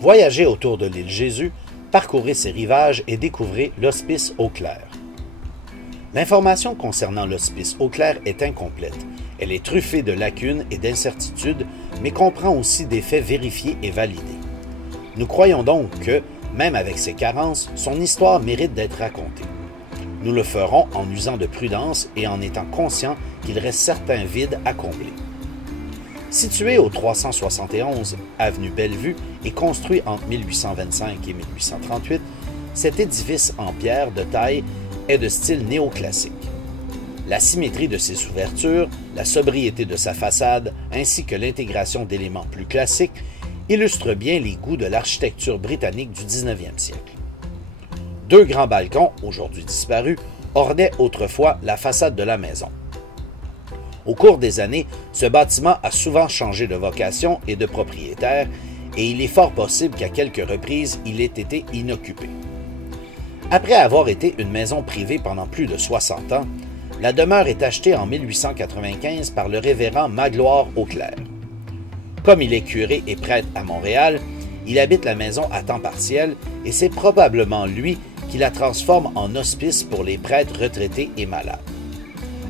Voyagez autour de l'île Jésus, parcourez ses rivages et découvrez l'Hospice Eau-Claire. L'information concernant l'Hospice Eau-Claire est incomplète. Elle est truffée de lacunes et d'incertitudes, mais comprend aussi des faits vérifiés et validés. Nous croyons donc que, même avec ses carences, son histoire mérite d'être racontée. Nous le ferons en usant de prudence et en étant conscients qu'il reste certains vides à combler. Situé au 371 avenue Bellevue et construit entre 1825 et 1838, cet édifice en pierre de taille est de style néoclassique. La symétrie de ses ouvertures, la sobriété de sa façade, ainsi que l'intégration d'éléments plus classiques illustrent bien les goûts de l'architecture britannique du 19e siècle. Deux grands balcons, aujourd'hui disparus, ornaient autrefois la façade de la maison. Au cours des années, ce bâtiment a souvent changé de vocation et de propriétaire, et il est fort possible qu'à quelques reprises, il ait été inoccupé. Après avoir été une maison privée pendant plus de 60 ans, la demeure est achetée en 1895 par le révérend Magloire Eau-Claire. Comme il est curé et prêtre à Montréal, il habite la maison à temps partiel et c'est probablement lui qui la transforme en hospice pour les prêtres retraités et malades.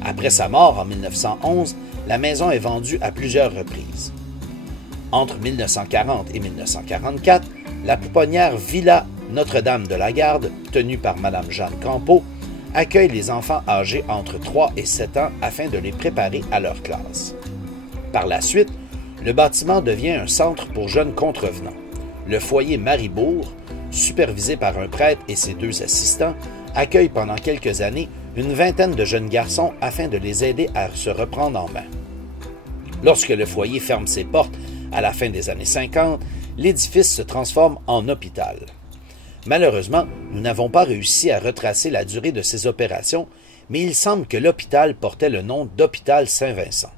Après sa mort en 1911, la maison est vendue à plusieurs reprises. Entre 1940 et 1944, la pouponnière Villa Notre-Dame de la Garde, tenue par Mme Jeanne Campeau, accueille les enfants âgés entre 3 et 7 ans afin de les préparer à leur classe. Par la suite, le bâtiment devient un centre pour jeunes contrevenants. Le foyer Maribourg, supervisé par un prêtre et ses 2 assistants, accueille pendant quelques années une vingtaine de jeunes garçons afin de les aider à se reprendre en main. Lorsque le foyer ferme ses portes à la fin des années 50, l'édifice se transforme en hôpital. Malheureusement, nous n'avons pas réussi à retracer la durée de ces opérations, mais il semble que l'hôpital portait le nom d'Hôpital Saint-Vincent.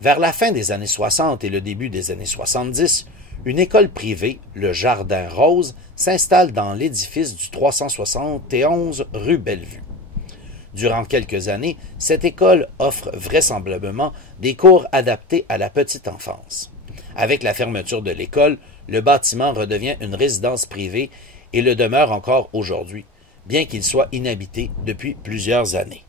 Vers la fin des années 60 et le début des années 70, une école privée, le Jardin Rose, s'installe dans l'édifice du 371 rue Bellevue. Durant quelques années, cette école offre vraisemblablement des cours adaptés à la petite enfance. Avec la fermeture de l'école, le bâtiment redevient une résidence privée et le demeure encore aujourd'hui, bien qu'il soit inhabité depuis plusieurs années.